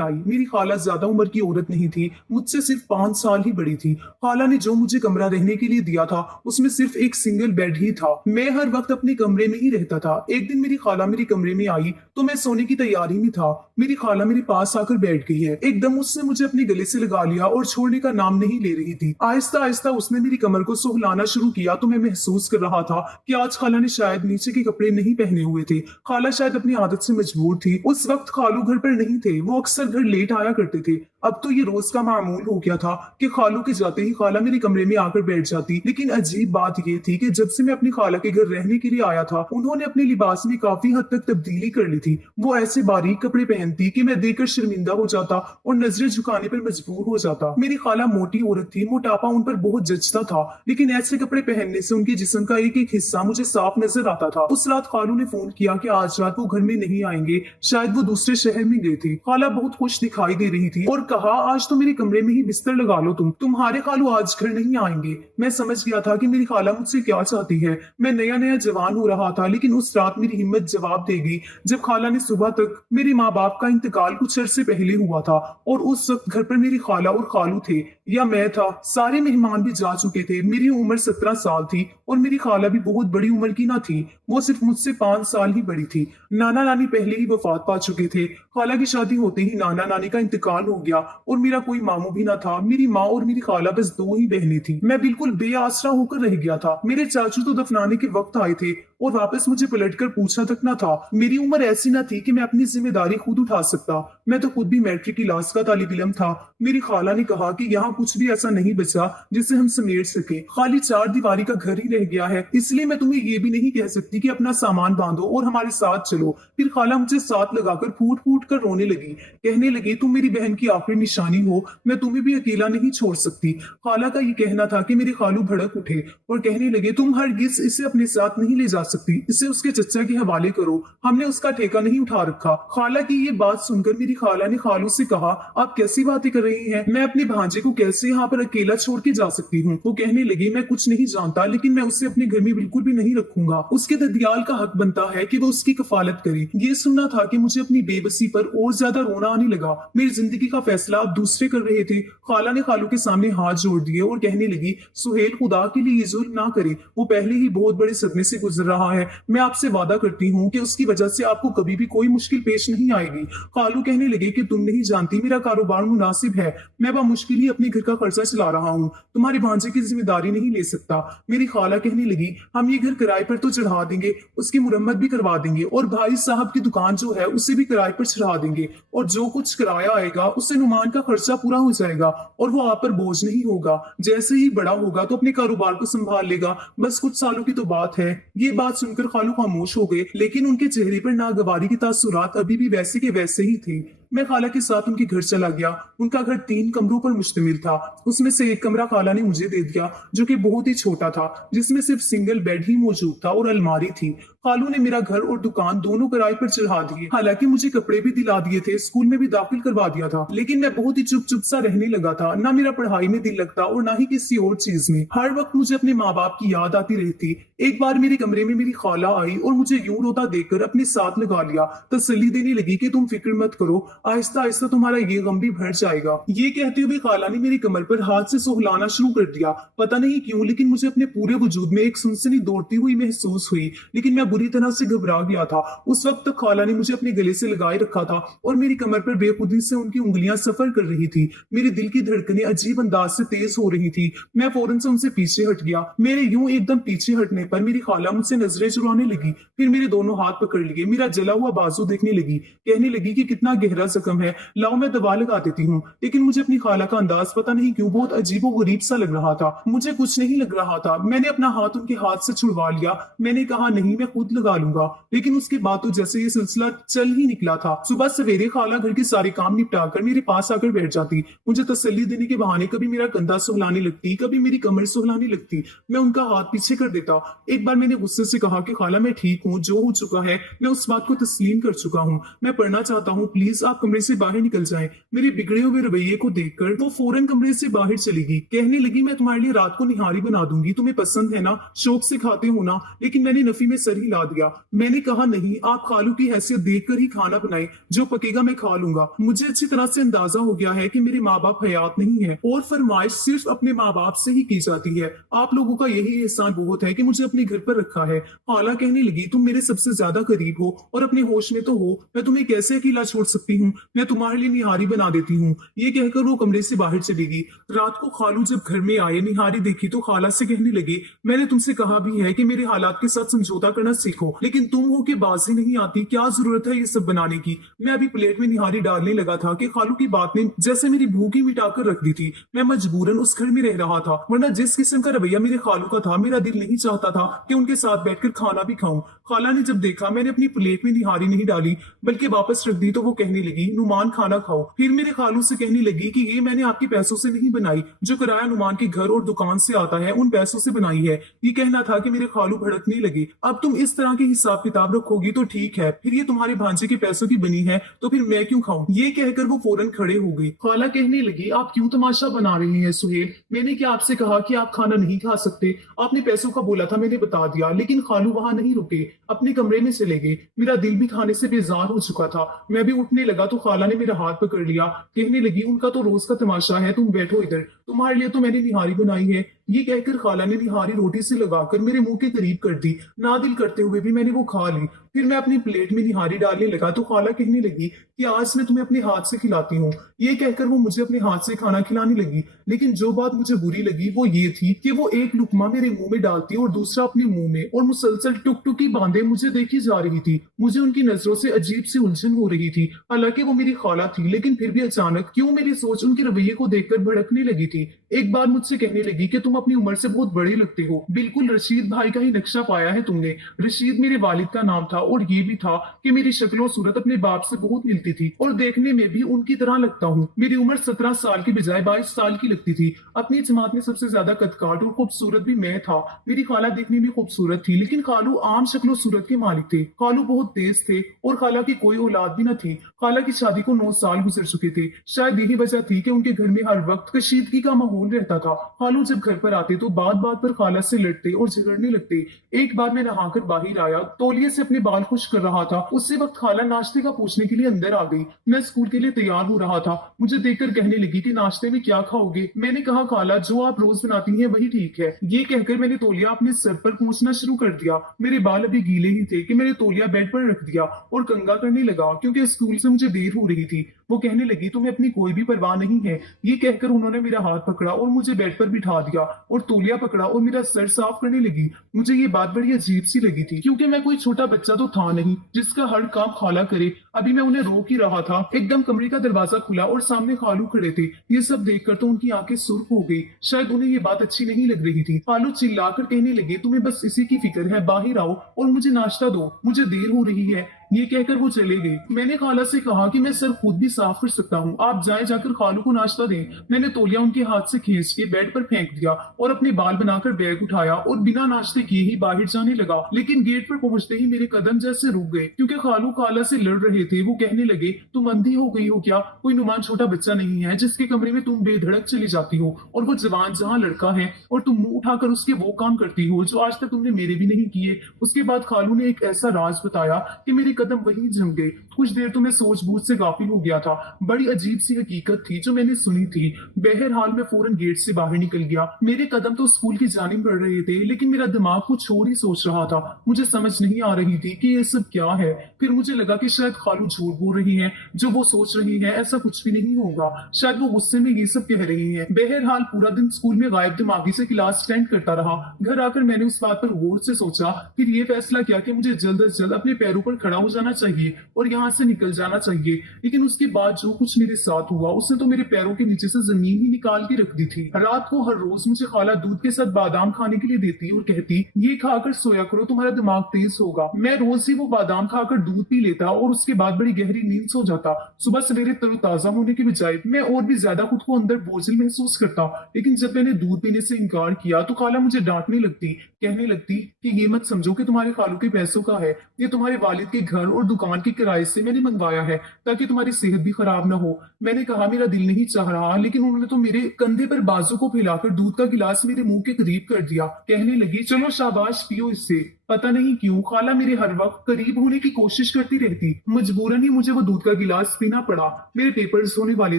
आई। मेरी खाला ज्यादा उम्र की औरत नहीं थी, मुझसे सिर्फ 5 साल ही बड़ी थी। खाला ने जो मुझे कमरा रहने के लिए दिया था उसमें सिर्फ एक सिंगल बेड ही था। मैं हर वक्त अपने कमरे में ही रहता था। एक दिन मेरी खाला मेरे कमरे में आई तो मैं सोने की तैयारी में था। मेरी खाला मेरे पास आकर बैठ गई है। एकदम उसने मुझे अपने गले से लगा लिया और छोड़ने का नाम नहीं ले रही थी। आहिस्ता आहिस्ता उसने मेरी कमर को सुहलाना शुरू किया तो मैं महसूस कर रहा था कि आज खाला ने शायद नीचे के कपड़े नहीं पहने हुए थे। खाला शायद अपनी आदत से मजबूर थी। उस वक्त खालू घर पर नहीं थे, वो अक्सर घर लेट आया करते थे। अब तो ये रोज का मामूल हो गया था कि खालू के जाते ही खाला मेरे कमरे में आकर बैठ जाती। लेकिन अजीब बात ये थी कि जब से मैं अपनी खाला के घर रहने के लिए आया था उन्होंने अपने लिबास में काफी हद तक तब्दीली कर ली थी। वो ऐसे बारीक कपड़े पहनती कि मैं देखकर शर्मिंदा हो जाता और नजरें झुकाने पर मजबूर हो जाता। मेरी खाला मोटी औरत थी, मोटापा उन पर बहुत जचता था, लेकिन ऐसे कपड़े पहनने से उनके जिस्म का एक एक हिस्सा मुझे साफ नजर आता था। उस रात खालू ने फोन किया कि आज रात वो घर में नहीं आएंगे, शायद वो दूसरे शहर में गए थे। खाला बहुत खुश दिखाई दे रही थी और कहा आज तो मेरे कमरे में ही बिस्तर लगा लो, तुम्हारे खालू आज घर नहीं आएंगे। मैं समझ गया था कि मेरी खाला मुझसे क्या चाहती है। मैं नया नया जवान हो रहा था, लेकिन उस रात मेरी हिम्मत जवाब दे गई जब खाला ने सुबह तक मेरे माँ बाप का इंतकाल कुछ अरसे पहले हुआ था और उस वक्त घर पर मेरी खाला और खालू थे या मैं था। सारे मेहमान भी जा चुके थे। मेरी उम्र 17 साल थी और मेरी खाला भी बहुत बड़ी उम्र की ना थी, वो सिर्फ मुझसे 5 साल ही बड़ी थी। नाना नानी पहले ही वफात पा चुके थे। खाला की शादी होते ही नाना नानी का इंतकाल हो गया और मेरा कोई मामू भी ना था। मेरी माँ और मेरी खाला बस 2 ही बहनें थी। मैं बिल्कुल बेआसरा होकर रह गया था। मेरे चाचू तो दफनाने के वक्त आए थे और वापस मुझे पलटकर पूछा तक ना था। मेरी उम्र ऐसी ना थी कि मैं अपनी जिम्मेदारी खुद उठा सकता। मैं तो खुद भी मैट्रिक क्लास का तालिब इल्म था। मेरी खाला ने कहा कि यहाँ कुछ भी ऐसा नहीं बचा जिसे हम समेट सके, खाली 4 दीवारी का घर ही रह गया है, इसलिए मैं तुम्हें ये भी नहीं कह सकती कि अपना सामान बांधो और हमारे साथ चलो। फिर खाला मुझे साथ लगाकर फूट फूट कर रोने लगी, कहने लगी तुम मेरी बहन की आखिरी निशानी हो, मैं तुम्हें भी अकेला नहीं छोड़ सकती। खाला का ये कहना था कि मेरे खालू भड़क उठे और कहने लगे तुम हरगिज इसे अपने साथ नहीं ले जा सकती, इसे उसके चचा के हवाले करो, हमने उसका ठेका नहीं उठा रखा। खाला की ये बात सुनकर मेरी खाला ने खालू से कहा आप कैसी बातें कर रही हैं, मैं अपने भांजे को कैसे यहाँ पर अकेला छोड़ के जा सकती हूँ। वो कहने लगी मैं कुछ नहीं जानता, लेकिन मैं उसे अपने घर में बिल्कुल भी नहीं रखूंगा। उसके ददियाल का हक बनता है कि वो उसकी कफालत करे। ये सुनना था कि मुझे अपनी बेबसी पर और ज्यादा रोना आने लगा। मेरी जिंदगी का फैसला अब दूसरे कर रहे थे। खाला ने खालू के सामने हाथ जोड़ दिए और कहने लगी सुहेल खुदा के लिए ये जुल्म ना करे, वो पहले ही बहुत बड़े सदमे से गुजर रहा है। मैं आपसे वादा करती हूँ कि उसकी वजह से आपको कभी भी कोई मुश्किल पेश नहीं आएगी। खालू कहने लगे कि तुम नहीं जानती मेरा कारोबार मुनासिब है, मैं मुश्किल ही अपने घर का खर्चा चला रहा हूँ, तुम्हारे भांजे की जिम्मेदारी नहीं ले सकता। मेरी खाला कहने लगी हम ये घर किराए पर तो चढ़ा देंगे, उसकी मुरम्मत भी करवा देंगे और भाई साहब की दुकान जो है उसे भी किराए पर चढ़ा देंगे और जो कुछ किराया आएगा उससे नुमान का खर्चा पूरा हो जाएगा और वो आप पर बोझ नहीं होगा। जैसे ही बड़ा होगा तो अपने कारोबार को संभाल लेगा, बस कुछ सालों की तो बात है। ये बात सुनकर खालू खामोश हो गए, लेकिन उनके चेहरे पर नागवारी के तासुरात अभी भी वैसे के वैसे ही थे। मैं खाला के साथ उनके घर चला गया। उनका घर 3 कमरों पर मुश्तमिल था। उसमें से एक कमरा खाला ने मुझे दे दिया जो कि बहुत ही छोटा था, जिसमें सिर्फ सिंगल बेड ही मौजूद था और अलमारी थी। खालू ने मेरा घर और दुकान दोनों किराए पर चढ़ा दिए। हालांकि मुझे कपड़े भी दिला दिए थे, स्कूल में भी दाखिल करवा दिया था, लेकिन मैं बहुत ही चुप चुप सा रहने लगा था। ना मेरा पढ़ाई में दिल लगता और ना ही किसी और चीज में। हर वक्त मुझे अपने माँ बाप की याद आती रहती। एक बार मेरे कमरे में मेरी खाला आई और मुझे यूं रोता देखकर अपने साथ लगा लिया, तसल्ली देने लगी कि तुम फिक्र मत करो, आहिस्ता आहिस्ता तुम्हारा ये गम भी भर जाएगा। ये कहते हुए खाला ने मेरी कमर पर हाथ से सुहलाना शुरू कर दिया। पता नहीं क्यों, लेकिन मुझे अपने पूरे वजूद में एक सनसनी दौड़ती हुई महसूस हुई, लेकिन मैं बुरी तरह से घबरा गया था। उस वक्त तक खाला ने मुझे अपने गले से लगाए रखा था और मेरी कमर पर बेखुदी से उनकी उंगलियां सफर कर रही थी। मेरे दिल की धड़कनें अजीब अंदाज से तेज हो रही थी। मैं फौरन से उनसे पीछे हट गया। मेरे यूं एकदम पीछे हटने पर मेरी खाला मुझसे नजरें चुराने लगी, फिर मेरे दोनों हाथ पकड़ लिए, मेरा जला हुआ बाजू देखने लगी, कहने लगी कि कितना गहरा जख्म है, लाओ मैं दवा लगा देती हूँ। लेकिन मुझे अपनी खाला का अंदाज पता नहीं क्यों बहुत अजीबो गरीब सा लग रहा था। मुझे कुछ नहीं लग रहा था। मैंने अपना हाथ उनके हाथ से छुड़वा लिया। मैंने कहा नहीं, मैं खुद लगा लूंगा। लेकिन उसके बाद तो जैसे ये सिलसिला चल ही निकला था। सुबह सवेरे खाला घर के सारे काम निपटाकर मेरे पास आकर बैठ जाती। मुझे तसल्ली देने के बहाने कभी मेरा कंधा सुहलाने लगती, कभी मेरी कमर सुहलाने लगती। मैं उनका हाथ पीछे कर देता। एक बार मैंने गुस्से से कहा कि खाला मैं ठीक हूँ, जो हो चुका है मैं उस बात को तस्लीम कर चुका हूँ, मैं पढ़ना चाहता हूँ, प्लीज आप कमरे से बाहर निकल जाएं। मेरे बिगड़े हुए रवैये को देखकर वो फौरन कमरे से बाहर चली गई। कहने लगी, मैं तुम्हारे लिए रात को निहारी बना दूंगी, तुम्हें पसंद है ना, शौक से खाते हो ना। लेकिन मैंने नफी में सर हिला दिया। मैंने कहा, नहीं, आप खालू की हैसियत देखकर ही खाना बनाएं, जो पकेगा मैं खा लूंगा। मुझे अच्छी तरह से अंदाजा हो गया है कि मेरे माँ बाप हयात नहीं है और फरमाइश सिर्फ अपने माँ बाप से ही की जाती है। आप लोगों का यही एहसान बहुत है कि मुझे अपने घर पर रखा है। खाला कहने लगी, तुम मेरे सबसे ज्यादा करीब हो और अपने होश में तो हो। मैं तुम्हें कैसे अकेला छोड़ सकती हूँ? मैं तुम्हारे लिए निहारी बना देती हूँ। ये कहकर वो कमरे से बाहर चली गई। रात को खालू जब घर में आए, निहारी देखी तो खाला से कहने लगे, मैंने तुमसे कहा भी है कि मेरे हालात के साथ समझौता करना सीखो, लेकिन तुम हो के बाजी नहीं आती। क्या जरूरत है ये सब बनाने की? मैं अभी प्लेट में निहारी डालने लगा था कि खालू की बात ने जैसे मेरी भूख ही मिटाकर रख दी थी। मैं मजबूरन उस घर में रह रहा था, वरना जिस किस्म का रवैया मेरे खालू का था, मेरा दिल नहीं चाहता था कि उनके साथ बैठकर खाना भी खाऊं। खाला ने जब देखा मैंने अपनी प्लेट में निहारी नहीं डाली बल्कि वापस रख दी, तो वो कहने लगी, नुमान खाना खाओ। फिर मेरे खालू से कहने लगी कि ये मैंने आपके पैसों से नहीं बनाई, जो किराया नुमान के घर और दुकान से आता है उन पैसों से बनाई है। ये कहना था कि मेरे खालू भड़कने लगे, अब तुम इस तरह के हिसाब किताब रखोगी तो ठीक है, फिर ये तुम्हारे भांजे के पैसों की बनी है तो फिर मैं क्यों खाऊं? ये कहकर वो फौरन खड़े हो गई। खाला कहने लगी, आप क्यों तमाशा बना रही हैं सुहेल? मैंने क्या आपसे कहा कि आप खाना नहीं खा सकते? आपने पैसों का बोला था, मैंने बता दिया। लेकिन खालू वहां नहीं रुके, अपने कमरे में चले गए। मेरा दिल भी खाने से बेजार हो चुका था। मैं भी उठने लगा तो खाला ने मेरा हाथ पकड़ लिया। कहने लगी, उनका तो रोज का तमाशा है, तुम बैठो इधर, तुम्हारे लिए तो मैंने निहारी बनाई है। ये कहकर खाला ने निहारी रोटी से लगाकर मेरे मुंह के करीब कर दी। ना दिल करते हुए भी मैंने वो खा ली। फिर मैं अपनी प्लेट में निहारी डालने लगा तो खाला कहने लगी कि आज मैं तुम्हें अपने हाथ से खिलाती हूँ। ये कहकर वो मुझे अपने हाथ से खाना खिलाने लगी। लेकिन जो बात मुझे बुरी लगी वो ये थी कि वो एक लुकमा मेरे मुंह में डालती और दूसरा अपने मुंह में, और मुसलसल टुकटुकी बांधे मुझे देखी जा रही थी। मुझे उनकी नजरों से अजीब सी उलझन हो रही थी। हालांकि वो मेरी खाला थी, लेकिन फिर भी अचानक क्यों मेरी सोच उनके रवैये को देखकर भड़कने लगी थी। एक बार मुझसे कहने लगी कि तुम अपनी उम्र से बहुत बड़े लगते हो, बिल्कुल रशीद भाई का ही नक्शा पाया है तुमने। रशीद मेरे वालिद का नाम था, और ये भी था कि मेरी शक्ल और सूरत अपने बाप से बहुत मिलती थी और देखने में भी उनकी तरह लगता हूँ। मेरी उम्र 17 साल की बजाय 22 साल की लगती थी। अपनी जमात में सबसे ज्यादा कदकाठ और खूबसूरत भी मैं था। मेरी खाला देखने में खूबसूरत थी, लेकिन खालू आम शक्ल और सूरत के मालिक थे। खालू बहुत तेज थे और खाला की कोई औलाद भी न थी। खाला की शादी को 9 साल गुजर चुके थे। शायद यही वजह थी कि उनके घर में हर वक्त कशीदगी का माहौल रहता था। खालू जब घर पर आते तो बात बात पर खाला से लड़ते और झगड़ने लगते। एक बार मैं नहाकर बाहर आया, तौलिए से अपने बाल खुश कर रहा था। उसी वक्त खाला नाश्ते का पूछने के लिए अंदर आ गई। मैं स्कूल के लिए तैयार हो रहा था। मुझे देखकर कहने लगी कि नाश्ते में क्या खाओगे? मैंने कहा, खाला जो आप रोज बनाती हैं वही ठीक है। ये कहकर मैंने तौलिया अपने सर पर पहुंचना शुरू कर दिया। मेरे बाल अभी गीले ही थे कि मैंने तौलिया बेड पर रख दिया और कंघा करने लगा, क्योंकि स्कूल से मुझे देर हो रही थी। वो कहने लगी, तुम्हें अपनी कोई भी परवाह नहीं है। ये कहकर उन्होंने मेरा हाथ पकड़ा और मुझे बेड पर बिठा दिया और तौलिया पकड़ा और मेरा सर साफ करने लगी। मुझे ये बात बड़ी अजीब सी लगी थी, क्योंकि मैं कोई छोटा बच्चा तो था नहीं जिसका हर काम खाला करे। अभी मैं उन्हें रोक ही रहा था, एकदम कमरे का दरवाजा खुला और सामने खालू खड़े थे। ये सब देखकर तो उनकी आंखें सुर्ख हो गई। शायद उन्हें ये बात अच्छी नहीं लग रही थी। खालू चिल्लाकर कहने लगे, तुम्हें बस इसी की फिक्र है, बाहर आओ और मुझे नाश्ता दो, मुझे देर हो रही है। ये कहकर वो चले गए। मैंने खाला से कहा कि मैं सर खुद भी साफ कर सकता हूँ, आप जाए जाकर खालू को नाश्ता दें। मैंने तौलिया उनके हाथ से खींच के बेड पर फेंक दिया और अपने बाल बनाकर बैग उठाया और बिना नाश्ते किए ही बाहर जाने लगा। लेकिन गेट पर पहुंचते ही मेरे कदम जैसे रुक गए, क्योंकि खालू खाला से लड़ रहे थे। वो कहने लगे, तुम अंधी हो गई हो क्या? कोई नुमान छोटा बच्चा नहीं है जिसके कमरे में तुम बेधड़क चली जाती हो, और वो जवान जहाँ लड़का है और तुम मुंह उठाकर उसके वो काम करती हो जो आज तक तुमने मेरे भी नहीं किए। उसके बाद खालू ने एक ऐसा राज बताया कि मेरे कदम वहीं जम गए। कुछ देर तो मैं सोच बूझ से गाफिल हो गया था। बड़ी अजीब सी हकीकत थी जो मैंने सुनी थी। बहरहाल मैं फौरन गेट से बाहर निकल गया। मेरे कदम तो स्कूल की जानिब बढ़ रहे थे, लेकिन मेरा दिमाग कुछ और ही सोच रहा था। मुझे समझ नहीं आ रही थी कि ये सब क्या है। फिर मुझे लगा कि शायद खालू झूठ बोल रही है, जो वो सोच रही है ऐसा कुछ भी नहीं होगा। शायद वो गुस्से में ये सब कह रही है। बहरहाल पूरा दिन स्कूल में गायब दिमागी से क्लास अटेंड करता रहा। घर आकर मैंने उस बात पर गौर से सोचा, फिर ये फैसला किया कि मुझे जल्द अज जल्द अपने पैरों पर खड़ा हो जाना चाहिए और यहाँ से निकल जाना चाहिए। लेकिन उसके बाद जो कुछ मेरे साथ हुआ, उसने तो मेरे पैरों के नीचे से जमीन ही निकाल के रख दी थी। रात को हर रोज मुझे खाला दूध के साथ बादाम खाने के लिए देती और कहती, ये खाकर सोया करो, तुम्हारा दिमाग तेज होगा। मैं रोज ही वो बादाम खाकर दूध पी लेता और उसके बाद बड़ी गहरी नींद सो जाता। सुबह सवेरे तरोताजा होने के बजाय मैं और भी ज्यादा खुद को अंदर बोझिल महसूस करता। लेकिन जब मैंने दूध पीने से इनकार किया तो खाला मुझे डांटने लगती, कहने लगती कि ये मत समझो कि तुम्हारे खालू के पैसों का है, ये तुम्हारे वालिद के घर घर और दुकान के किराए से मैंने मंगवाया है ताकि तुम्हारी सेहत भी खराब ना हो। मैंने कहा मेरा दिल नहीं चाह रहा, लेकिन उन्होंने तो मेरे कंधे पर बाजू को फैलाकर दूध का गिलास मेरे मुंह के करीब कर दिया। कहने लगी चलो शाबाश पियो इससे। पता नहीं क्यों खाला मेरे हर वक्त करीब होने की कोशिश करती रहती। मजबूरन ही मुझे वो दूध का गिलास पीना पड़ा। मेरे पेपर्स होने वाले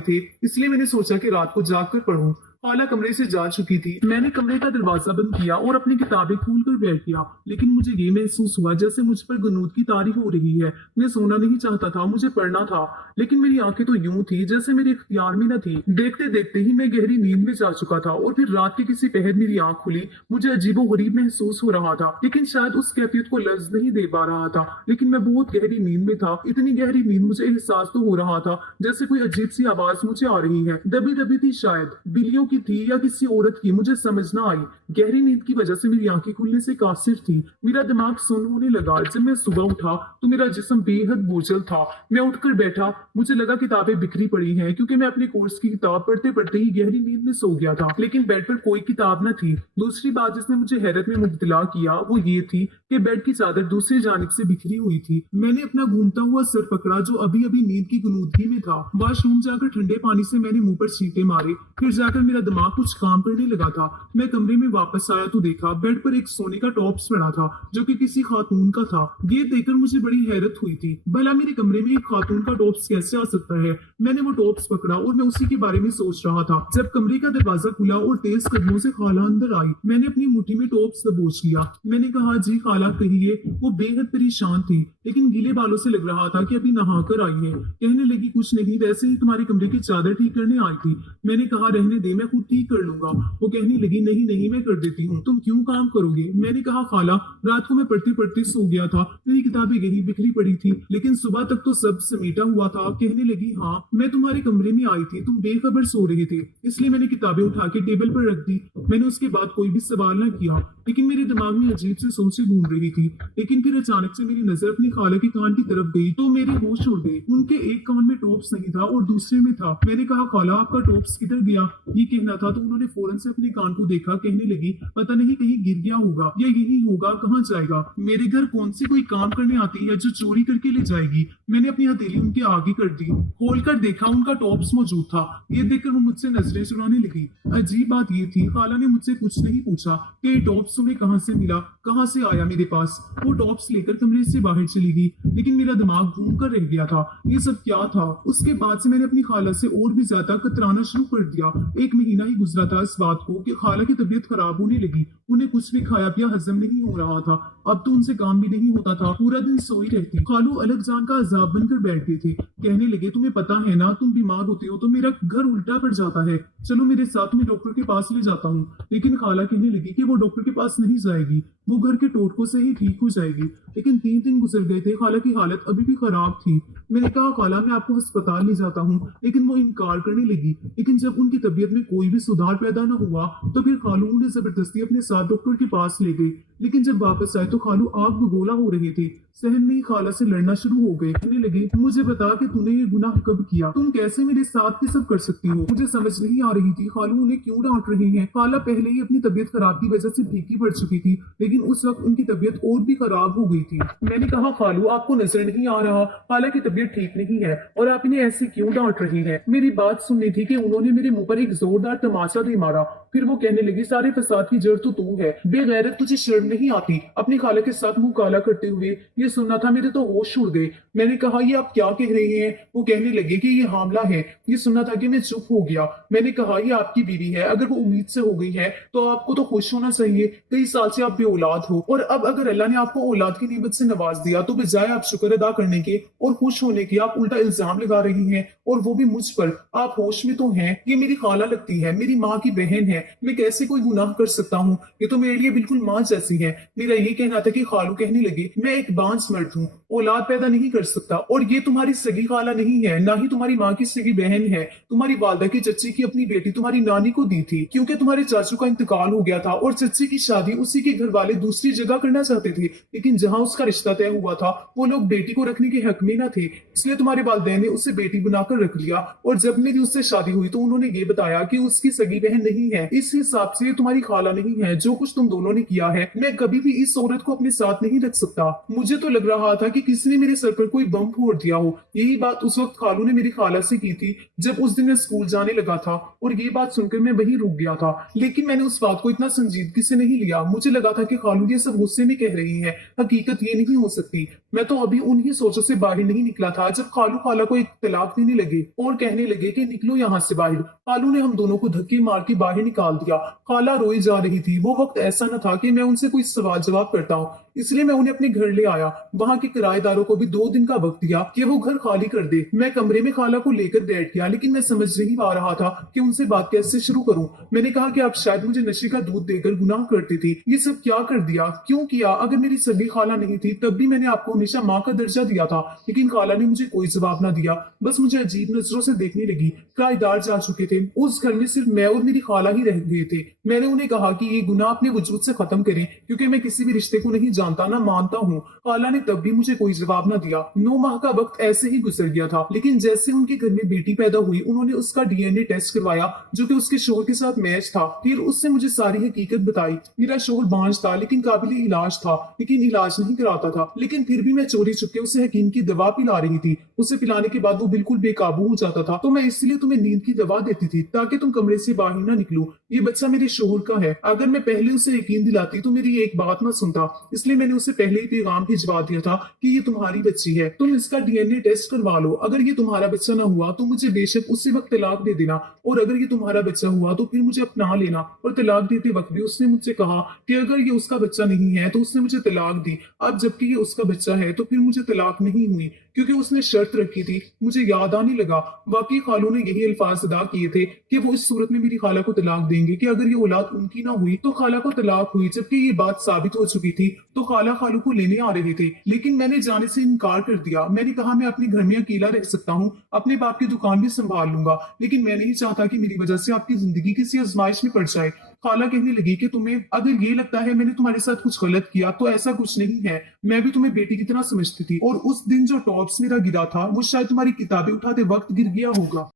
थे, इसलिए मैंने सोचा कि रात को जाग कर पढूं। खाला कमरे से जा चुकी थी। मैंने कमरे का दरवाजा बंद किया और अपनी किताबें खोल कर बैठ गया, लेकिन मुझे ये महसूस हुआ जैसे मुझ पर गनूद की तारी हो रही है। मैं सोना नहीं चाहता था, मुझे पढ़ना था, लेकिन मेरी आंखें तो यूं थी जैसे मेरे इख्तियार में न थी। देखते देखते ही मैं गहरी नींद में जा चुका था और फिर रात के किसी पहर मेरी आंख खुली। मुझे अजीबो गरीब महसूस हो रहा था, लेकिन शायद उस कैफियत को लफ्ज नहीं दे पा रहा था। लेकिन मैं बहुत गहरी नींद में था। इतनी गहरी नींद मुझे एहसास तो हो रहा था जैसे कोई अजीब सी आवाज मुझे आ रही है। दबी दबी थी, शायद बिल्लियों की थी या किसी औरत की, मुझे समझ ना आई। गहरी नींद की वजह से मेरी आंखें खुलने से कासिर थी। मेरा दिमाग सुन्न होने लगा। जब मैं सुबह उठा तो मेरा जिस्म बेहद बोझल था। मैं उठकर बैठा, मुझे लगा किताबें बिखरी पड़ी हैं, क्योंकि मैं अपने कोर्स की किताब पढ़ते पढ़ते ही गहरी नींद में सो गया था। लेकिन बेड पर कोई किताब न थी। दूसरी बात जिसने मुझे हैरत में मुब्तला किया वो ये थी कि बेड की चादर दूसरी जानिब से बिखरी हुई थी। मैंने अपना घूमता हुआ सर पकड़ा जो अभी अभी नींद की गुनूदगी में था। वॉशरूम जाकर ठंडे पानी से मैंने मुंह पर छींटे मारे। फिर जाकर मेरा दिमाग कुछ काम करने लगा था। मैं कमरे में वापस आया तो देखा बेड पर एक सोने का टॉप्स पड़ा था जो कि किसी खातून का था। ये देखकर मुझे बड़ी हैरत हुई थी। भला मेरे कमरे में एक खातून का टॉप्स कैसे आ सकता है। मैंने वो टॉप्स पकड़ा और मैं उसी के बारे में सोच रहा था जब कमरे का दरवाजा खुला और तेज कदमों से खाला अंदर आई। मैंने अपनी मुट्ठी में टॉप्स दबोच लिया। मैंने कहा जी खाला कहिए। वो बेहद परेशान थी, लेकिन गीले बालों से लग रहा था कि अभी नहा कर आई है। कहने लगी कुछ नहीं, वैसे ही तुम्हारे कमरे की चादर ठीक करने आई थी। मैंने कहा रहने दे, मैं खुद ठीक कर लूंगा। वो कहने लगी नहीं नहीं मैं कर देती हूँ, तुम क्यों काम करोगे। मैंने कहा खाला रात को मैं पढ़ते पढ़ते सो गया था, मेरी किताबें यही बिखरी पड़ी थी, लेकिन सुबह तक तो सब समेटा हुआ था। कहने लगी हाँ मैं तुम्हारे कमरे में आई थी, तुम बेखबर सो रहे थे, इसलिए मैंने किताबें उठा के टेबल पर रख दी। मैंने उसके बाद कोई भी सवाल न किया, लेकिन मेरे दिमाग में अजीब सी सोचें घूम रही थी। लेकिन फिर अचानक से मेरी नजर अपनी खाला के कान की तरफ गई तो मेरे होश उड़ गए। उनके एक कान में टॉप्स नहीं था और दूसरे में था। मैंने कहा खाला आपका टॉप्स किधर गया। ये कहना था तो उन्होंने फौरन से अपने कान को देखा। कहने लगी पता नहीं कहीं गिर गया होगा या यही होगा, कहाँ जाएगा। मेरे घर कौन सी कोई काम करने आती है जो चोरी करके ले जाएगी। मैंने अपनी हथेली उनके आगे कर दी। खोल कर देखा उनका टॉप्स मौजूद था। ये देखकर वो मुझसे नजरें चुराने लगी। अजीब बात ये थी खाला ने मुझसे कुछ नहीं पूछा कि ये टॉप्स तुम्हें कहाँ से मिला, कहाँ से आया मेरे पास। वो टॉप्स लेकर कमरे से बाहर चली गई, लेकिन मेरा दिमाग घूम कर रह गया था ये सब क्या था। उसके बाद से मैंने अपनी खाला से और भी ज्यादा कतराना शुरू कर दिया। एक महीना ही गुजरा था इस बात को कि खाला की तबीयत खराब होने लगी। उन्हें कुछ भी खाया पिया हजम नहीं हो रहा था। अब तो उनसे काम भी नहीं होता था, पूरा दिन सोई रहती। खालू अलग जान का अजाब बनकर बैठ गए थे। कहने लगे तुम्हें पता है ना तुम बीमार होते हो तो मेरा घर उल्टा पड़ जाता है, चलो मेरे साथ में डॉक्टर के पास ले जाता हूँ। लेकिन खाला कहने लगी कि वो डॉक्टर के पास नहीं जाएगी, वो घर के टोटकों से ही ठीक हो जाएगी। लेकिन 3 दिन गुजर गए थे, खाला की हालत अभी भी खराब थी। मैंने कहा खाला मैं आपको अस्पताल ले जाता हूँ, लेकिन वो इनकार करने लगी। लेकिन जब उनकी तबीयत में कोई भी सुधार पैदा न हुआ तो फिर खालू उन्हें जबरदस्ती अपने साथ डॉक्टर के पास ले गई। लेकिन जब वापस आए तो खालू आग बगोला हो रहे थे। सहन में ही खाला से लड़ना शुरू हो गए। कहने लगे मुझे बता कि तूने ये गुनाह कब किया, तुम कैसे मेरे साथ ये सब कर सकती हो। मुझे समझ नहीं आ रही थी खालू उन्हें क्यों डांट रहे हैं। खाला पहले ही अपनी तबीयत खराब की वजह से फीकी पड़ चुकी थी, लेकिन उस वक्त उनकी तबीयत और भी खराब हो गई थी। मैंने कहा खालू आपको नजर नहीं आ रहा खाला की तबीयत ठीक नहीं है और आप इन्हें ऐसे क्यों डांट रही है। मेरी बात सुननी थी कि उन्होंने मेरे मुंह पर एक जोरदार तमाचा दे मारा। फिर वो कहने लगी सारे फसाद की जड़ तो तू है, बेगैरत, तुझे शर्म नहीं आती अपनी खाला के साथ मुंह काला करते हुए। ये सुनना था मेरे तो होश उड़ गए। मैंने कहा ये आप क्या कह रहे हैं। वो कहने लगे कि ये हामला है। ये सुनना था कि मैं चुप हो गया। मैंने कहा ये आपकी बीवी है, अगर वो उम्मीद से हो गई है तो आपको तो खुश होना चाहिए। कई साल से आप बे औलाद हो और अब अगर अल्लाह ने आपको औलाद की नियमत से नवाज दिया तो बजाय आप शुक्र अदा करने के और खुश होने के आप उल्टा इल्जाम लगा रही हैं, और वो भी मुझ पर। आप होश में तो हैं। ये मेरी खाला लगती है, मेरी माँ की बहन है। मैं कैसे कोई गुनाह कर सकता हूँ। ये तो मेरे लिए बिल्कुल माँ जैसी है। मेरा ये कहना था कि खालू कहने लगे मैं एक बांझ मर्द हूँ, औलाद पैदा नहीं कर सकता, और ये तुम्हारी सगी खाला नहीं है, ना ही तुम्हारी माँ की सगी बहन है। तुम्हारी वालदा की चच्ची की अपनी बेटी तुम्हारी नानी को दी थी, क्योंकि तुम्हारे चाचू का इंतकाल हो गया था और चच्ची की शादी उसी के घर वाले दूसरी जगह करना चाहते थे। लेकिन जहाँ उसका रिश्ता तय हुआ था वो लोग बेटी को रखने के हक में न थे, इसलिए तुम्हारे वालिदैन ने उसे बेटी बनाकर रख लिया। और जब मेरी उससे शादी हुई तो उन्होंने ये बताया कि उसकी सगी बहन नहीं है। इस हिसाब से तुम्हारी खाला नहीं है। जो कुछ तुम दोनों ने किया है मैं कभी भी इस औरत को अपने साथ नहीं रख सकता। मुझे तो लग रहा था कि कि किसी ने मेरे सर पर कोई बम फोड़ दिया हो। यही बात उस वक्त खालू ने मेरी खाला से की थी जब उस दिन मैं स्कूल जाने लगा था, और ये बात सुनकर मैं वहीं रुक गया था। लेकिन मैंने उस बात को इतना संजीदगी से नहीं लिया। मुझे लगा था कि खालू ये सब गुस्से में कह रही है, हकीकत ये नहीं हो सकती। मैं तो अभी उन्हीं सोचों से बाहर नहीं निकला था जब खालू खाला को एक तलाक देने लगे और कहने लगे कि निकलो यहाँ से बाहर। खालू ने हम दोनों को धक्के मार के बाहर निकाल दिया। खाला रोई जा रही थी। वो वक्त ऐसा न था कि मैं उनसे कोई सवाल जवाब करता हूँ, इसलिए मैं उन्हें अपने घर ले आया। वहां के किराएदारों को भी 2 दिन का वक्त दिया कि वो घर खाली कर दे। मैं कमरे में खाला को लेकर बैठ गया, लेकिन मैं समझ नहीं पा रहा था कि उनसे बात कैसे शुरू करूं। मैंने कहा कि आप शायद मुझे नशे का दूध देकर गुनाह करती थी। ये सब क्या कर दिया, क्यों किया? अगर मेरी सगी खाला नहीं थी तब भी मैंने आपको हमेशा माँ का दर्जा दिया था। लेकिन खाला ने मुझे कोई जवाब ना दिया, बस मुझे अजीब नजरों से देखने लगी। किराएदार जा चुके थे। उस घर में सिर्फ मैं और मेरी खाला ही रह गए थे। मैंने उन्हें कहा कि ये गुनाह अपने वजूद से खत्म करें, क्योंकि मैं किसी भी रिश्ते को नहीं जानता ना मानता हूँ। खाला ने तब भी मुझे कोई जवाब ना दिया। 9 माह का वक्त ऐसे ही गुजर गया था, लेकिन जैसे उनके घर में बेटी पैदा हुई उन्होंने उसका डीएनए टेस्ट करवाया जो कि उसके शोहर के साथ मैच था। फिर उससे मुझे सारी हकीकत बताई। मेरा शोहर बांझ था लेकिन काबिल इलाज था, लेकिन इलाज नहीं कराता था। लेकिन फिर भी मैं चोरी छुपके उसे हकीम की दवा पिला रही थी। उसे पिलाने के बाद वो बिल्कुल बेकाबू हो जाता था, तो मैं इसलिए तुम्हें नींद की दवा देती थी ताकि तुम कमरे से बाहर ना निकलो। ये बच्चा मेरे शोहर का है। अगर मैं पहले उसे यकीन दिलाती तो मेरी एक बात ना सुनता, इसलिए मैंने उसे पहले ही पैगाम भिजवा दिया था कि ये तुम्हारी बच्ची है, तुम इसका डीएनए टेस्ट करवा लो। अगर ये तुम्हारा बच्चा ना हुआ तो मुझे बेशक उसी वक्त तलाक दे देना, और अगर ये तुम्हारा बच्चा हुआ तो फिर मुझे अपना लेना। और तलाक देते वक्त भी उसने मुझसे कहा कि अगर ये उसका बच्चा नहीं है तो उसने मुझे तलाक दी। अब जबकि ये उसका बच्चा है तो फिर मुझे तलाक नहीं हुई, क्योंकि उसने शर्त रखी थी। मुझे याद आने लगा, वाकई खालू ने यही अल्फाज अदा किए थे कि वो इस सूरत में मेरी खाला को तलाक देंगे कि अगर ये औलाद उनकी ना हुई तो खाला को तलाक हुई। जबकि ये बात साबित हो चुकी थी, तो खाला खालू को लेने आ रहे थे, लेकिन मैंने जाने से इनकार कर दिया। मैंने कहा मैं अपने घर में अकेला रह सकता हूँ, अपने बाप की दुकान भी संभाल लूंगा, लेकिन मैं नहीं चाहता कि मेरी वजह से आपकी जिंदगी किसी आजमाइश में पड़ जाए। खाला कहने लगी कि तुम्हें अगर ये लगता है मैंने तुम्हारे साथ कुछ गलत किया तो ऐसा कुछ नहीं है। मैं भी तुम्हें बेटी की तरह समझती थी, और उस दिन जो टॉप्स मेरा गिरा था वो शायद तुम्हारी किताबें उठाते वक्त गिर गया होगा।